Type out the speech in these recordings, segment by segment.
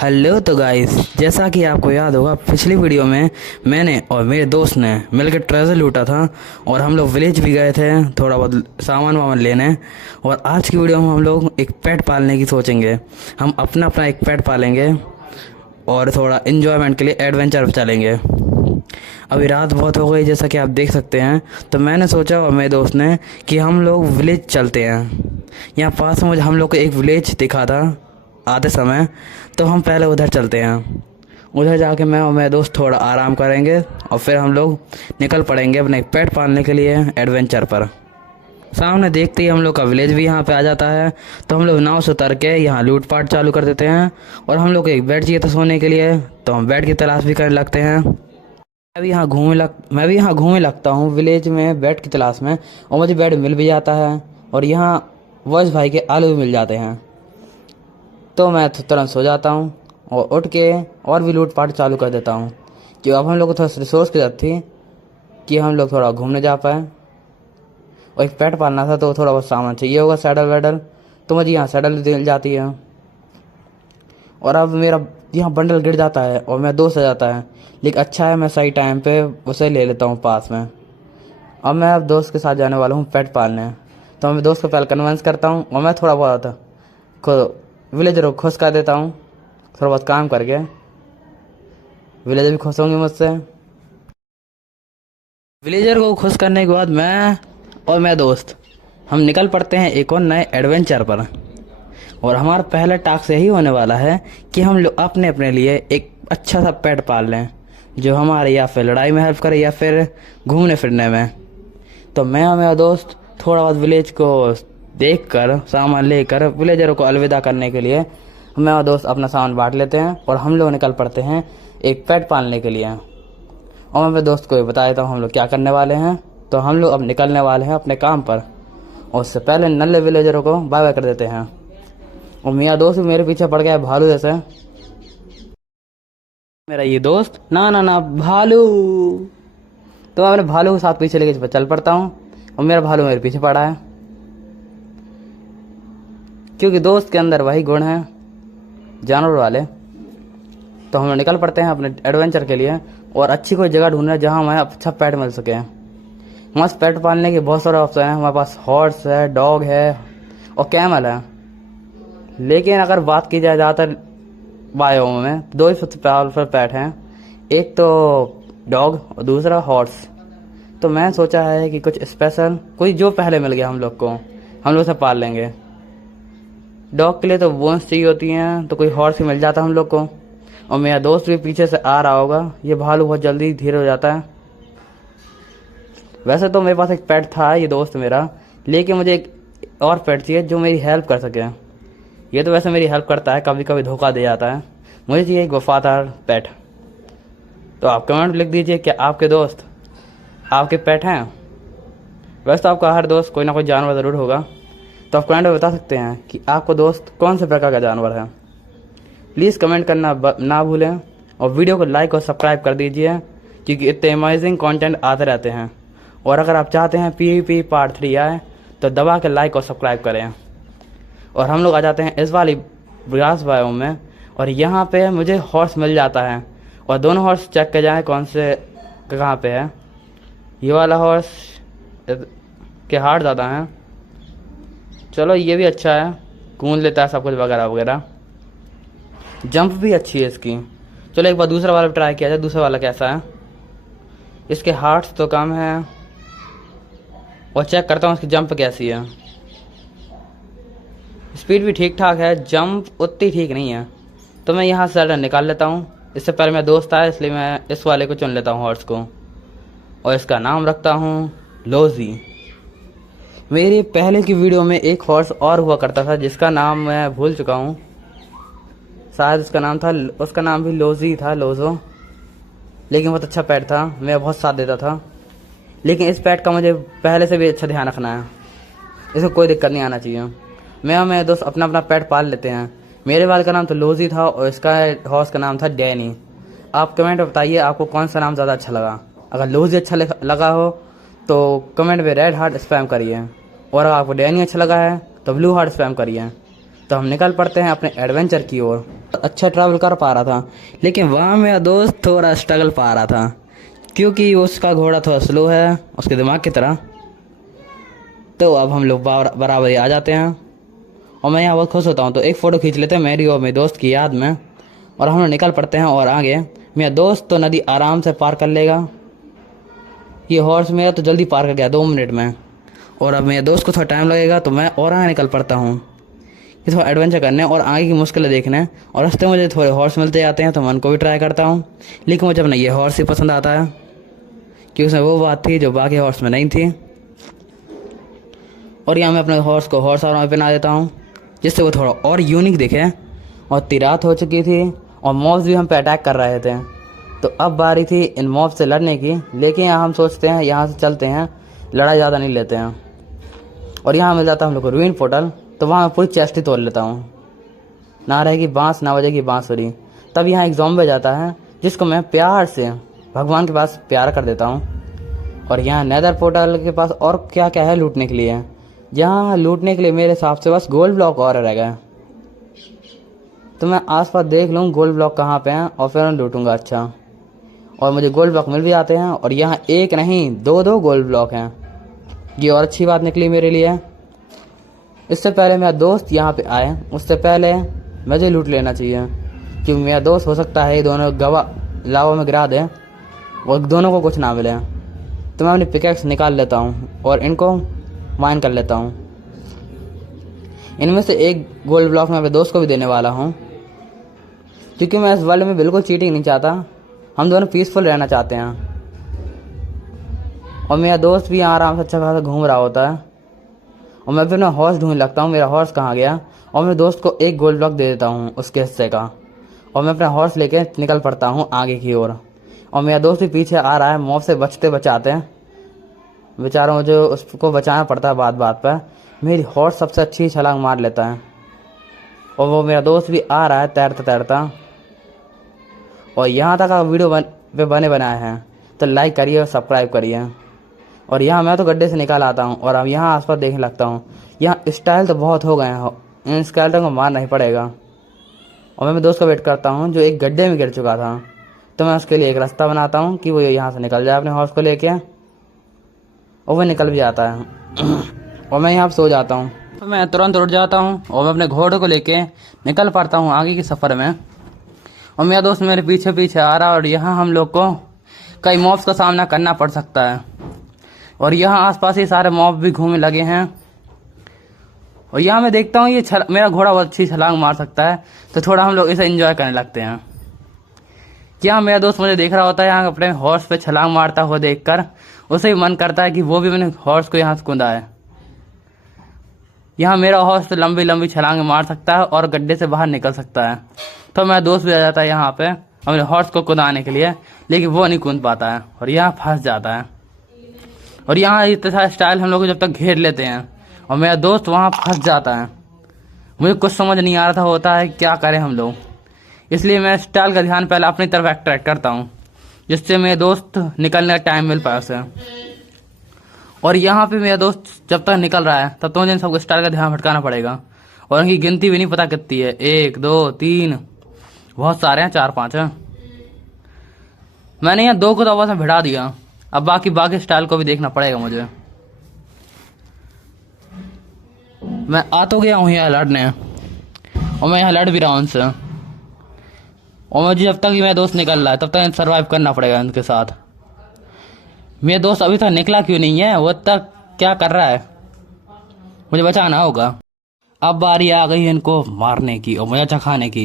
Hello तो guys, जैसा कि आपको याद होगा पिछली वीडियो में मैंने और मेरे दोस्त ने मिलकर ट्रेजर लूटा था और हम लोग विलेज भी गए थे थोड़ा बहुत सामान वामान लेने। और आज की वीडियो में हम लोग एक पेट पालने की सोचेंगे। हम अपना अपना एक पेट पालेंगे और थोड़ा इन्जॉयमेंट के लिए एडवेंचर पर चलेंगे। अभी रात बहुत हो गई जैसा कि आप देख सकते हैं, तो मैंने सोचा और मेरे दोस्त ने कि हम लोग विलेज चलते हैं। यहाँ पास में मुझे हम लोग को एक विलेज दिखा था आते समय, तो हम पहले उधर चलते हैं। उधर जाके मैं और मेरे दोस्त थोड़ा आराम करेंगे और फिर हम लोग निकल पड़ेंगे अपने पेट पालने के लिए एडवेंचर पर। सामने देखते ही हम लोग का विलेज भी यहाँ पे आ जाता है, तो हम लोग नाव से उतर के यहाँ लूटपाट चालू कर देते हैं। और हम लोग को एक बेड चाहिए था सोने के लिए, तो हम बेड की तलाश भी करने लगते हैं। मैं भी यहाँ घूमने लगता हूँ विलेज में बेड की तलाश में, और मुझे बेड मिल भी जाता है। और यहाँ वॉइस भाई के आलू भी मिल जाते हैं, तो मैं तुरंत सो जाता हूँ और उठ के और भी लूटपाट चालू कर देता हूँ। कि अब हम लोग को थोड़ा रिसोर्स की जरूरत थी कि हम लोग थोड़ा घूमने जा पाए, और एक पेट पालना था तो थोड़ा बहुत सामान चाहिए होगा, सैडल वैडल। तो मुझे यहाँ सैडल मिल जाती है। और अब मेरा यहाँ बंडल गिर जाता है और मेरा दोस्त आ जाता है, लेकिन अच्छा है मैं सही टाइम पे उसे ले लेता हूँ पास में। अब मैं अब दोस्त के साथ जाने वाला हूँ पेट पालने, तो मैं दोस्त को पहले कन्विंस करता हूँ और मैं थोड़ा बहुत विलेजर को खुश कर देता हूँ। थोड़ा बहुत काम करके विलेजर भी खुश होंगे मुझसे। विलेजर को खुश करने के बाद मैं और मेरा दोस्त हम निकल पड़ते हैं एक और नए एडवेंचर पर। और हमारा पहला टास्क यही होने वाला है कि हम लोग अपने अपने लिए एक अच्छा सा पेट पाल लें, जो हमारे या फिर लड़ाई में हेल्प करे या फिर घूमने फिरने में। तो मैं और मेरा दोस्त थोड़ा बहुत विलेज को देखकर सामान लेकर विलेजरों को अलविदा करने के लिए मैं और दोस्त अपना सामान बांट लेते हैं और हम लोग निकल पड़ते हैं एक पेट पालने के लिए। और मैं अपने दोस्त को बता देता हूँ हम लोग क्या करने वाले हैं। तो हम लोग अब निकलने वाले हैं अपने काम पर, और उससे पहले नल्ले विलेजरों को बाय बाय कर देते हैं। और मेरा दोस्त भी मेरे पीछे पड़ गया है भालू जैसे। मेरा ये दोस्त ना ना ना भालू, तो मैं अपने भालू के साथ पीछे लेके चल पड़ता हूँ और मेरा भालू मेरे पीछे पड़ा है, क्योंकि दोस्त के अंदर वही गुण है जानवर वाले। तो हम निकल पड़ते हैं अपने एडवेंचर के लिए और अच्छी कोई जगह ढूंढना जहाँ हमें अच्छा पेट मिल सके। मस्त पेट पालने के बहुत सारे ऑप्शन हैं हमारे पास। हॉर्स है, डॉग है और कैमल है। लेकिन अगर बात की जाए ज़्यादातर बायोम में दो ही सबसे पावरफुल पेट हैं, एक तो डॉग और दूसरा हॉर्स। तो मैं सोचा है कि कुछ स्पेशल कोई जो पहले मिल गया हम लोग को, हम लोग उसे पाल लेंगे। डॉग के लिए तो बोन्स चाहिए होती हैं, तो कोई हॉर्स ही मिल जाता हम लोग को। और मेरा दोस्त भी पीछे से आ रहा होगा। ये भालू बहुत जल्दी धीरे हो जाता है। वैसे तो मेरे पास एक पेट था ये दोस्त मेरा, लेकिन मुझे एक और पेट चाहिए जो मेरी हेल्प कर सके। ये तो वैसे मेरी हेल्प करता है, कभी कभी धोखा दे जाता है। मुझे चाहिए एक वफादार पेट। तो आप कमेंट लिख दीजिए क्या आपके दोस्त आपके पेट हैं। वैसे तो आपका हर दोस्त कोई ना कोई जानवर ज़रूर होगा, तो आप कमेंट में बता सकते हैं कि आपको दोस्त कौन से प्रकार का जानवर है। प्लीज़ कमेंट करना ना भूलें और वीडियो को लाइक और सब्सक्राइब कर दीजिए, क्योंकि इतने अमेजिंग कंटेंट आते रहते हैं। और अगर आप चाहते हैं PvP पार्ट 3 आए तो दबा के लाइक और सब्सक्राइब करें। और हम लोग आ जाते हैं इस वाली ग्रास बायोम में, और यहाँ पे मुझे हॉर्स मिल जाता है। और दोनों हॉर्स चेक कर जाएँ कौन से कहाँ पे है। ये वाला हॉर्स के हार्ट ज़्यादा हैं, चलो ये भी अच्छा है, कूद लेता है सब कुछ वगैरह वगैरह। जंप भी अच्छी है इसकी। चलो एक बार दूसरा वाला ट्राई किया जाए, दूसरा वाला कैसा है। इसके हार्ट्स तो कम है, और चेक करता हूँ इसकी जंप कैसी है। स्पीड भी ठीक ठाक है, जंप उतनी ठीक नहीं है। तो मैं यहाँ से निकाल लेता हूँ। इससे पहले मेरा दोस्त आया, इसलिए मैं इस वाले को चुन लेता हूँ हॉर्स को, और इसका नाम रखता हूँ लोजी। मेरी पहले की वीडियो में एक हॉर्स और हुआ करता था जिसका नाम मैं भूल चुका हूँ, शायद उसका नाम भी लोजी था, लोजो। लेकिन बहुत अच्छा पेट था, मेरा बहुत साथ देता था। लेकिन इस पेट का मुझे पहले से भी अच्छा ध्यान रखना है, इसको कोई दिक्कत नहीं आना चाहिए। मैं और मेरे दोस्त अपना अपना पेट पाल लेते हैं। मेरे वाले का नाम तो लोजी था और इसका हॉर्स का नाम था डैनी। आप कमेंट में बताइए आपको कौन सा नाम ज़्यादा अच्छा लगा। अगर लोजी अच्छा लगा हो तो कमेंट में रेड हार्ट स्पैम करिए, और अगर आपको डैनी अच्छा लगा है तो ब्लू हार्ट स्पैम करिए। तो हम निकल पड़ते हैं अपने एडवेंचर की ओर। अच्छा ट्रैवल कर पा रहा था, लेकिन वहाँ मेरा दोस्त थोड़ा स्ट्रगल पा रहा था क्योंकि उसका घोड़ा थोड़ा स्लो है उसके दिमाग की तरह। तो अब हम लोग बराबर ही आ जाते हैं और मैं यहाँ बहुत खुश होता हूँ। तो एक फ़ोटो खींच लेते हैं मेरी और मेरे दोस्त की याद में और हम लोग निकल पड़ते हैं। और आगे मेरा दोस्त तो नदी आराम से पार कर लेगा, ये हॉर्स मेरा तो जल्दी पार कर गया 2 मिनट में। और अब मेरे दोस्त को थोड़ा टाइम लगेगा तो मैं और आगे निकल पड़ता हूँ कि थोड़ा एडवेंचर करने और आगे की मुश्किलें देखने। और रास्ते में मुझे थोड़े हॉर्स मिलते जाते हैं तो मैं उनको भी ट्राई करता हूँ, लेकिन मुझे अपना ये हॉर्स ही पसंद आता है कि उसमें वो बात थी जो बाकी हॉर्स में नहीं थी। और यहाँ मैं अपने हॉर्स को हॉर्स आर्मर पहना देता हूँ जिससे वो थोड़ा और यूनिक दिखे। और रात हो चुकी थी और मॉब्स भी हम पे अटैक कर रहे थे, तो अब बारी थी इन मॉब से लड़ने की। लेकिन यहाँ हम सोचते हैं यहाँ से चलते हैं, लड़ाई ज़्यादा नहीं लेते हैं। और यहाँ मिल जाता है हम लोग को रूइन पोर्टल, तो वहाँ मैं पूरी चेस्ट ही तोड़ लेता हूँ। ना रहेगी बाँस ना बजेगी बाँसुरी। तब यहाँ एक ज़ॉम्बी जाता है जिसको मैं प्यार से भगवान के पास प्यार कर देता हूँ। और यहाँ नेदर पोर्टल के पास और क्या क्या है लूटने के लिए। यहाँ लूटने के लिए मेरे हिसाब से बस गोल्ड ब्लॉक और रह गए, तो मैं आसपास देख लूँ गोल्ड ब्लॉक कहाँ पे हैं और फिर लूटूंगा। अच्छा, और मुझे गोल्ड ब्लॉक मिल भी जाते हैं और यहाँ एक नहीं 2-2 गोल्ड ब्लॉक हैं, ये और अच्छी बात निकली मेरे लिए। इससे पहले मेरा दोस्त यहाँ पे आए उससे पहले मुझे लूट लेना चाहिए, क्योंकि मेरा दोस्त हो सकता है ये दोनों गवा लावा में गिरा दें और दोनों को कुछ ना मिले। तो मैं अपनी पिकैक्स निकाल लेता हूँ और इनको माइन कर लेता हूँ। इनमें से एक गोल्ड ब्लॉक मैं अपने दोस्त को भी देने वाला हूँ, क्योंकि मैं इस वर्ल्ड में बिल्कुल चीटिंग नहीं चाहता, हम दोनों पीसफुल रहना चाहते हैं। और मेरा दोस्त भी यहाँ आराम से अच्छा खासा घूम रहा होता है और मैं फिर अपना हॉर्स ढूंढ लगता हूँ, मेरा हॉर्स कहाँ गया। और मेरे दोस्त को एक गोल्ड ब्लॉक दे देता हूँ उसके हिस्से का, और मैं अपना हॉर्स लेके निकल पड़ता हूँ आगे की ओर। और मेरा दोस्त भी पीछे आ रहा है, मॉब से बचते बचाते हैं। बेचारा मुझे उसको बचाना पड़ता है बात बात पर। मेरी हॉर्स सबसे अच्छी छलांग मार लेता है और वो मेरा दोस्त भी आ रहा है तैरता तैरता। और यहाँ तक आप वीडियो बने बनाए हैं तो लाइक करिए और सब्सक्राइब करिए। और यहाँ मैं तो गड्ढे से निकाल आता हूँ और अब यहाँ आसपास देखने लगता हूँ। यहाँ स्टाइल तो बहुत हो गए हैं, इन स्केलेटन को मारना ही पड़ेगा। और मैं मेरे दोस्त का वेट करता हूँ जो एक गड्ढे में गिर चुका था, तो मैं उसके लिए एक रास्ता बनाता हूँ कि वो यहाँ से निकल जाए अपने हॉर्स को लेके, और वो निकल भी जाता है। और मैं यहाँ पर सो जाता हूँ। तो मैं तुरंत उठ जाता हूँ और मैं अपने घोड़े को लेके निकल पड़ता हूँ आगे के सफ़र में। और मेरा दोस्त मेरे पीछे पीछे आ रहा है और यहाँ हम लोग को कई मॉब्स का सामना करना पड़ सकता है। और यहाँ आसपास ही सारे मॉब भी घूमने लगे हैं। और यहाँ मैं देखता हूँ ये मेरा घोड़ा बहुत अच्छी छलांग मार सकता है, तो थोड़ा हम लोग इसे एंजॉय करने लगते हैं। यहाँ मेरा दोस्त मुझे देख रहा होता है, यहाँ अपने हॉर्स पे छलांग मारता हुआ देखकर उसे भी मन करता है कि वो भी मैंने हॉर्स को यहाँ से कूदा है। यहाँ मेरा हॉर्स तो लंबी लंबी छलांग मार सकता है और गड्ढे से बाहर निकल सकता है। तो मेरा दोस्त भी आ जाता है यहाँ पे अपने हॉर्स को कूदाने के लिए, लेकिन वो नहीं कूद पाता है और यहाँ फंस जाता है। और यहाँ इतना सारा स्टाइल हम लोग जब तक घेर लेते हैं और मेरा दोस्त वहाँ फंस जाता है। मुझे कुछ समझ नहीं आ रहा होता है क्या करें हम लोग, इसलिए मैं स्टाइल का ध्यान पहले अपनी तरफ अट्रैक्ट करता हूँ जिससे मेरे दोस्त निकलने का टाइम मिल पाए उसे। और यहाँ पे मेरा दोस्त जब तक निकल रहा है तब तो मुझे इन सबको स्टाइल का ध्यान भटकाना पड़ेगा। और उनकी गिनती भी नहीं पता कितनी है, 1 2 3 बहुत सारे हैं, 4-5 हैं। मैंने यहाँ 2 को तो आपस में भिड़ा दिया, अब बाकी स्टाइल को भी देखना पड़ेगा मुझे। मैं आ तो गया हूँ यहाँ लड़ने और मैं यहाँ लड़ भी रहा हूँ उनसे। और मुझे जब तक मेरा दोस्त निकल रहा है तब तक सर्वाइव करना पड़ेगा उनके साथ। मेरा दोस्त अभी तक निकला क्यों नहीं है, वो तक क्या कर रहा है, मुझे बचाना होगा। अब बारी आ गई है इनको मारने की और मुझे चखाने की।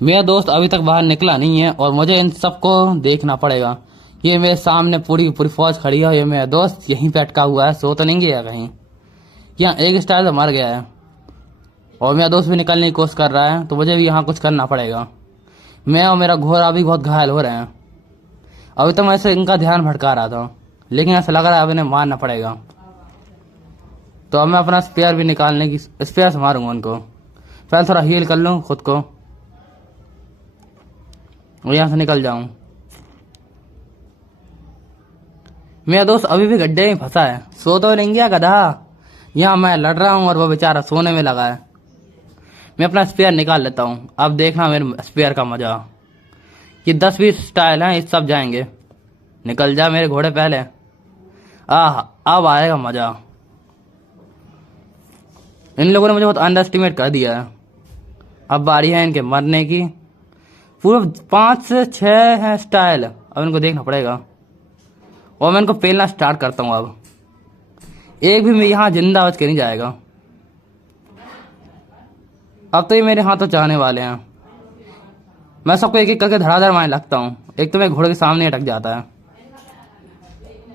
मेरा दोस्त अभी तक बाहर निकला नहीं है और मुझे इन सबको देखना पड़ेगा। ये मेरे सामने पूरी पूरी फौज खड़ी है, ये मेरा दोस्त यहीं पे अटका हुआ है, सो तो नहीं गया कहीं। यहाँ एक स्टाइल तो मर गया है और मेरा दोस्त भी निकलने की कोशिश कर रहा है, तो मुझे भी यहाँ कुछ करना पड़ेगा। मैं और मेरा घोड़ा भी बहुत घायल हो रहे हैं। अभी तो मैं ऐसे इनका ध्यान भटका रहा था, लेकिन ऐसा लग रहा है अब इन्हें मारना पड़ेगा। तो अब मैं अपना स्पेयर भी निकालने की स्पेयर से मारूंगा उनको। पहले थोड़ा हील कर लूँ खुद को और यहाँ से निकल जाऊं। मेरा दोस्त अभी भी गड्ढे में फंसा है, सो तो नहीं गया गधा। यहाँ मैं लड़ रहा हूँ और वो बेचारा सोने में लगा है। मैं अपना स्पेयर निकाल लेता हूँ। अब देखना मेरे स्पेयर का मजा। ये 10-20 स्टाइल हैं, ये सब जाएंगे। निकल जा मेरे घोड़े पहले। आह, अब आएगा मजा। इन लोगों ने मुझे बहुत अंडर एस्टिमेट कर दिया है। अब बारी है इनके मरने की। पूरा 5 से 6 है स्टाइल, अब इनको देखना पड़ेगा। और मैं इनको पेलना स्टार्ट करता हूँ। अब एक भी मैं यहाँ जिंदा बच के नहीं जाएगा। अब तो ये मेरे हाथों चाहने वाले हैं। मैं सबको एक एक करके धड़ाधड़ मारने लगता हूँ। एक तो मेरे घोड़े के सामने अटक जाता है।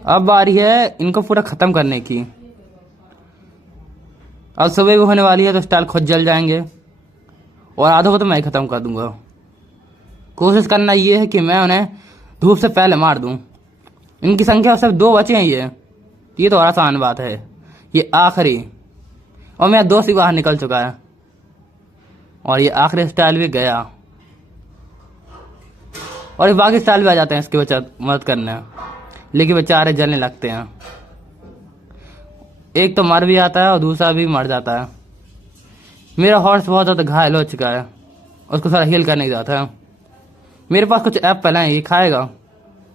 अब बारी है इनको पूरा खत्म करने की। अब सुबह भी होने वाली है तो स्टाइल खुद जल जाएंगे और आधों को तो मैं ही खत्म कर दूंगा। कोशिश करना ये है कि मैं उन्हें धूप से पहले मार दूं। इनकी संख्या सिर्फ 2 बचे हैं। ये तो आसान बात है। ये आखिरी, और मेरा दोस्त ही बाहर निकल चुका है और ये आखिरी स्टाइल भी गया। और ये बाकी स्टाइल भी आ जाते हैं इसकी मदद करने, लेकिन बेचारे जलने लगते हैं। एक तो मर भी आता है और दूसरा भी मर जाता है। मेरा हॉर्स बहुत ज़्यादा घायल हो चुका है, उसको थोड़ा हील करने की ज़रूरत है। मेरे पास कुछ एप्पल हैं, ये खाएगा।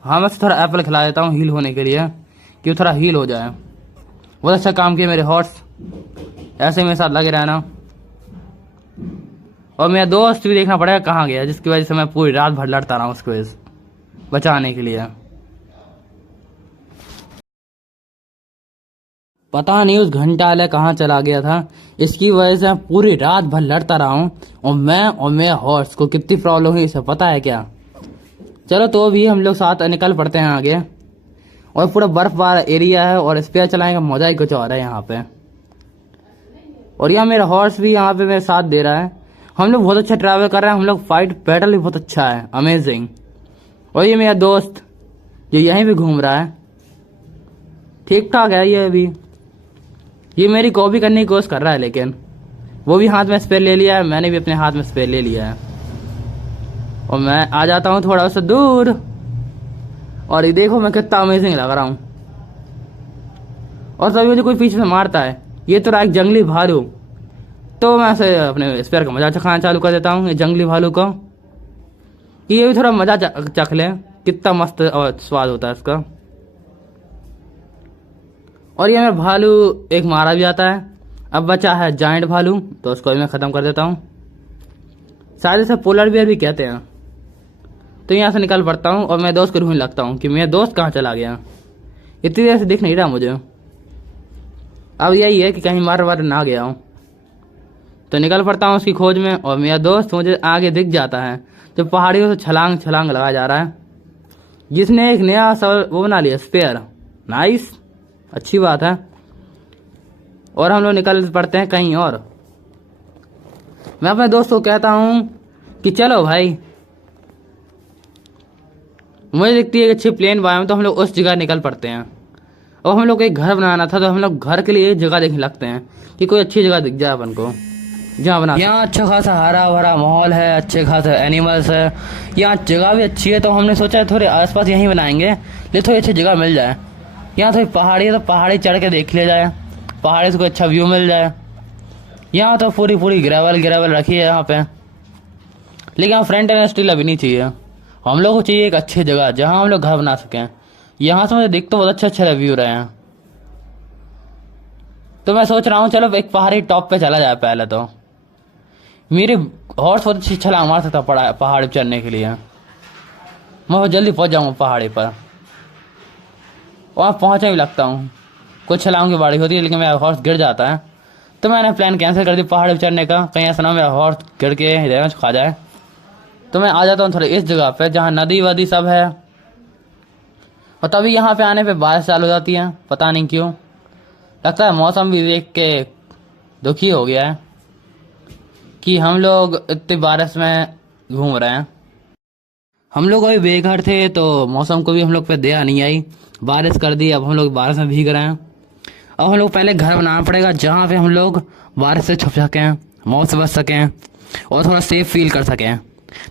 हाँ, मैं थोड़ा एप्पल खिला देता हूँ हील होने के लिए, कि वो थोड़ा हील हो जाए। बहुत अच्छा काम किया मेरे हॉर्स, ऐसे मेरे साथ लगे रहना। और मेरा दोस्त भी देखना पड़ेगा कहाँ गया, जिसकी वजह से मैं पूरी रात भर लड़ता रहा उसको बचाने के लिए। पता नहीं उस घंटाले कहाँ चला गया था, इसकी वजह से मैं पूरी रात भर लड़ता रहा हूँ। और मैं और मेरे हॉर्स को कितनी प्रॉब्लम हुई इसे पता है क्या। चलो तो भी हम लोग साथ निकल पड़ते हैं आगे। और पूरा बर्फ वाला एरिया है और स्पेयर चलाने का मजा ही कुछ और है यहाँ पे। और यहाँ मेरा हॉर्स भी यहाँ पे मेरे साथ दे रहा है। हम लोग बहुत अच्छा ट्रैवल कर रहे हैं। हम लोग फाइट बैटल भी बहुत अच्छा है, अमेजिंग। और ये मेरा दोस्त जो यहीं भी घूम रहा है, ठीक ठाक है ये अभी। ये मेरी कॉपी करने की कोशिश कर रहा है, लेकिन वो भी हाथ में स्पेयर ले लिया है, मैंने भी अपने हाथ में स्पेयर ले लिया है। और मैं आ जाता हूँ थोड़ा सा दूर। और ये देखो मैं कितना अमेजिंग लग रहा हूँ। और तभी मुझे कोई पीछे से मारता है। ये तो रहा एक जंगली भालू। तो मैं ऐसे अपने स्पेयर का मजा चखाना चालू कर देता हूँ ये जंगली भालू को, कि ये भी थोड़ा मजा चख ले, कितना मस्त और स्वाद होता है इसका। और ये मेरा भालू एक मारा भी आता है। अब बचा है जाइंट भालू, तो उसको भी मैं ख़त्म कर देता हूँ। शायद इसे पोलर बियर भी कहते हैं। तो यहाँ से निकल पड़ता हूँ और मैं दोस्त को ढूंढने लगता हूँ कि मेरा दोस्त कहाँ चला गया। इतनी देर से दिख नहीं रहा मुझे। अब यही है कि कहीं मार ना गया हूँ। तो निकल पड़ता हूँ उसकी खोज में। और मेरा दोस्त मुझे आगे दिख जाता है, जो पहाड़ियों से छलांग छलांग लगा जा रहा है, जिसने एक नया वो बना लिया स्पेयर। नाइस, अच्छी बात है। और हम लोग निकल पड़ते हैं कहीं और। मैं अपने दोस्त को कहता हूँ कि चलो भाई, मुझे दिखती है अच्छी प्लेन बायोम, तो हम लोग उस जगह निकल पड़ते हैं। और हम लोग को एक घर बनाना था, तो हम लोग घर के लिए जगह देखने लगते हैं कि कोई अच्छी जगह दिख जाए अपन को जहाँ बना। यहाँ अच्छा खासा हरा भरा माहौल है, अच्छे खासे एनिमल्स है, यहाँ जगह भी अच्छी है। तो हमने सोचा थोड़े आसपास यहीं बनाएंगे, लेकिन थोड़ी अच्छी जगह मिल जाए। यहाँ थोड़ी पहाड़ी है, तो पहाड़ी चढ़ के देख लिया जाए, पहाड़ी से कोई अच्छा व्यू मिल जाए। यहाँ तो पूरी ग्रेवल रखी है यहाँ पे, लेकिन यहाँ फ्रंट एंड स्टील अभी नहीं चाहिए। हम लोग को चाहिए एक अच्छी जगह जहाँ हम लोग घर बना सकें। यहाँ से मुझे दिख तो बहुत अच्छे व्यू रहे हैं। तो मैं सोच रहा हूँ चलो एक पहाड़ी टॉप पे चला जाए पहले। तो मेरे हॉर्स बहुत अच्छी छलांग मार सकता पहाड़ी चढ़ने के लिए। मैं बहुत जल्दी पहुँच जाऊँगा पहाड़ी पर, और पहुँचने भी लगता हूँ। कुछ छलांग की बारी होती है, लेकिन मेरा हॉर्स गिर जाता है। तो मैंने प्लान कैंसिल कर दिया पहाड़ पर चढ़ने का, कहीं ऐसा ना मेरा हॉर्स गिर के डैमेज खा जाए। तो मैं आ जाता हूँ थोड़ा इस जगह पे जहाँ नदी वदी सब है। और तभी यहाँ पे आने पे बारिश चालू हो जाती है, पता नहीं क्यों। लगता है मौसम भी देख के दुखी हो गया है कि हम लोग इतनी बारिश में घूम रहे हैं। हम लोग अभी बेघर थे, तो मौसम को भी हम लोग पे दया नहीं आई, बारिश कर दी। अब हम लोग बारिश में भीग रहे हैं। अब हम लोग पहले घर बनाना पड़ेगा जहाँ पे हम लोग बारिश से छुप सकें, मौत से बच सकें और थोड़ा सेफ फील कर सकें।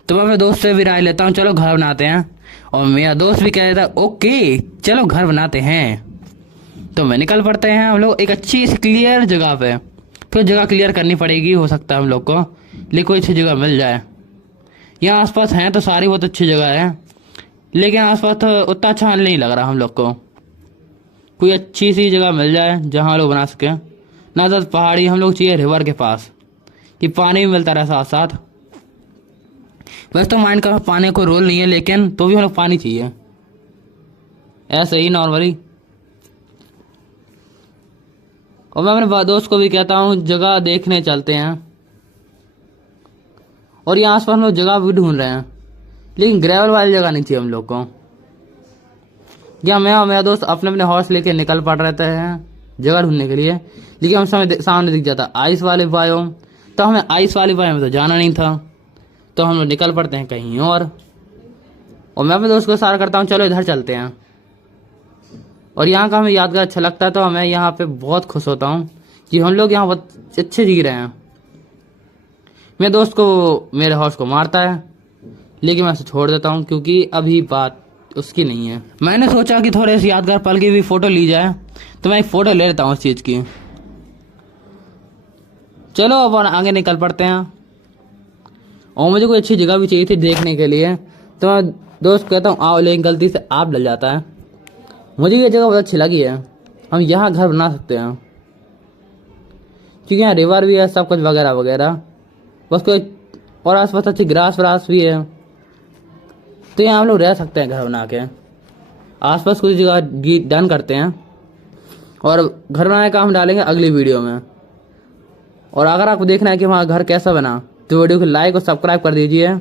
तो मैं अपने दोस्त से भी राय लेता हूँ, चलो घर बनाते हैं। और मेरा दोस्त भी कह देता है ओके चलो घर बनाते हैं। तो मैं निकल पड़ते हैं हम लोग एक अच्छी सी क्लियर जगह पे। फिर जगह क्लियर करनी पड़ेगी, हो सकता है हम लोग को, लेकिन कोई अच्छी जगह मिल जाए। यहाँ आसपास हैं तो सारी बहुत अच्छी जगह है, लेकिन आसपास तो उतना अच्छा नहीं लग रहा हम लोग को। कोई अच्छी सी जगह मिल जाए जहाँ लोग बना सकें, ना तो पहाड़ी, हम लोग चाहिए रिवर के पास कि पानी भी मिलता रहे साथ साथ। वैसे तो माइंड का पानी को रोल नहीं है, लेकिन तो भी हम लोग पानी चाहिए ऐसे ही नॉर्मली। और मैं अपने दोस्त को भी कहता हूँ जगह देखने चलते हैं। और यहाँ आसपास हम लोग जगह भी ढूंढ रहे हैं, लेकिन ग्रेवल वाली जगह नहीं चाहिए हम लोग को। या मैं और मेरा दोस्त अपने अपने हॉर्स लेके निकल पड़ रहते हैं जगह ढूंढने के लिए, लेकिन हम सामने दिख जाता आइस वाले बायोम। तो हमें आइस वाले बायोम में तो जाना नहीं था, तो हम लोग निकल पड़ते हैं कहीं और मैं अपने दोस्त को इशारा करता हूँ चलो इधर चलते हैं। और यहाँ का हमें यादगार अच्छा लगता है, तो मैं यहाँ पे बहुत खुश होता हूँ कि हम लोग यहाँ बहुत अच्छे जी रहे हैं। मेरे दोस्त को मेरे हॉर्स को मारता है, लेकिन मैं उसे छोड़ देता हूँ क्योंकि अभी बात उसकी नहीं है। मैंने सोचा कि थोड़े से यादगार पल की भी फोटो ली जाए, तो मैं एक फोटो ले लेता हूँ उस चीज़ की। चलो अब आगे निकल पड़ते हैं। और मुझे कोई अच्छी जगह भी चाहिए थी देखने के लिए, तो मैं दोस्त कहता हूँ आओ, लेकिन गलती से आप डल जाता है। मुझे ये जगह बहुत अच्छी लगी है, हम यहाँ घर बना सकते हैं क्योंकि यहाँ रिवर भी है, सब कुछ वगैरह वगैरह। बस कोई और आसपास अच्छी ग्रास व्रास भी है, तो यहाँ हम लोग रह सकते हैं घर बना के। आसपास कुछ जगह डन करते हैं और घर बनाने का हम डालेंगे अगली वीडियो में। और अगर आपको देखना है कि हमारा घर कैसा बना, तो वीडियो को लाइक और सब्सक्राइब कर दीजिए।